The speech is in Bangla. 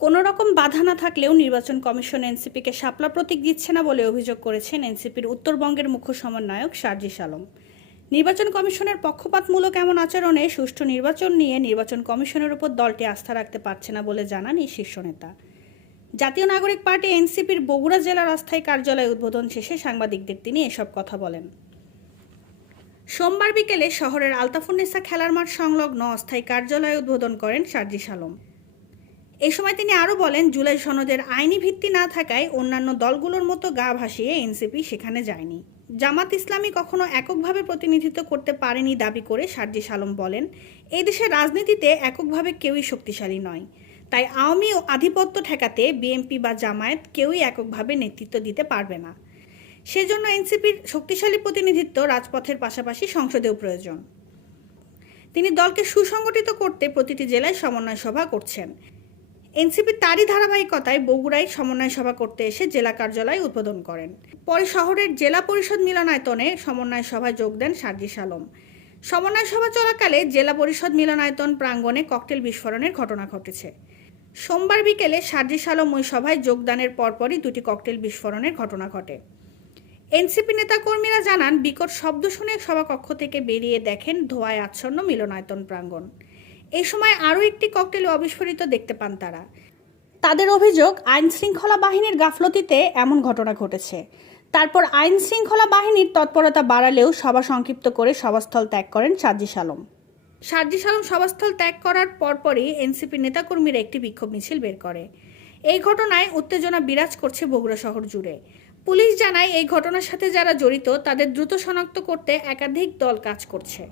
কোনো রকম বাধা না থাকলেও নির্বাচন কমিশন এনসিপিকে শাপলা প্রতীক দিচ্ছে না বলে অভিযোগ করেছেন এনসিপির উত্তরবঙ্গের মুখ্য সমন্বয়ক সার্জিস আলম নির্বাচন কমিশনের পক্ষপাতমূলক এমন আচরণে সুষ্ঠু নির্বাচন নিয়ে নির্বাচন কমিশনের উপর দলটি আস্থা রাখতে পারছে না বলে জানান এই শীর্ষ নেতা। জাতীয় নাগরিক পার্টি এনসিপির বগুড়া জেলার অস্থায়ী কার্যালয় উদ্বোধন শেষে সাংবাদিকদের তিনি এসব কথা বলেন। সোমবার বিকেলে শহরের আলতাফুন্নেসা খেলার মাঠ সংলগ্ন অস্থায়ী কার্যালয় উদ্বোধন করেন সার্জিস আলম এ সময় তিনি আরও বলেন, জুলাই সনদের আইনি ভিত্তি না থাকায় অন্যান্য দলগুলোর মতো গা ভাসিয়ে এনসিপি সেখানে যায়নি। জামাত ইসলামী কখনো এককভাবে প্রতিনিধিত্ব করতে পারেনি দাবি করে সার্জিস আলম বলেন, এই দেশের রাজনীতিতে এককভাবে কেউই শক্তিশালী নয়। তাই আওয়ামী আধিপত্য ঠেকাতে বিএনপি বা জামায়াত কেউই এককভাবে নেতৃত্ব দিতে পারবে না। সেজন্য এনসিপির শক্তিশালী প্রতিনিধিত্ব রাজপথের পাশাপাশি সংসদেও প্রয়োজন। তিনি দলকে সুসংগঠিত করতে প্রতিটি জেলায় সমন্বয় সভা করছেন। এনসিপি তারই ধারাবাহিকতায় বগুড়ায় সমন্বয় সভা করতে এসে জেলা কার্যালয় উদ্বোধন করেন। পরে শহরের জেলা পরিষদ মিলনায়তনে সমন্বয় সভায় যোগ দেন সার্জিস আলম সমন্বয় সভা চলাকালে জেলা পরিষদ মিলনায়তন প্রাঙ্গণে ককটেল বিস্ফোরণের ঘটনা ঘটেছে। সোমবার বিকেলে সার্জিস আলম ওই সভায় যোগদানের পরপরই দুটি ককটেল বিস্ফোরণের ঘটনা ঘটে। এনসিপি নেতাকর্মীরা জানান, বিকট শব্দ শুনে সভাকক্ষ থেকে বেরিয়ে দেখেন ধোয়ায় আচ্ছন্ন মিলনায়তন প্রাঙ্গণ। এই সময় আরও একটি ককটেল অবিস্ফোরিত দেখতে পান তারা। তাদের অভিযোগ আইন শৃঙ্খলা বাহিনীর গাফলতিতে এমন ঘটনা ঘটেছে। তারপর আইন শৃঙ্খলা বাহিনীর তৎপরতা বাড়ালেও সভা সংক্ষিপ্ত করে সভাস্থল ত্যাগ করেন সার্জিস আলম সার্জিস আলম সভাস্থল ত্যাগ করার পরপরই এনসিপি নেতাকর্মীরা একটি বিক্ষোভ মিছিল বের করে। এই ঘটনায় উত্তেজনা বিরাজ করছে বগুড়া শহর জুড়ে। পুলিশ জানায়, এই ঘটনার সাথে যারা জড়িত, তাদের দ্রুত শনাক্ত করতে একাধিক দল কাজ করছে।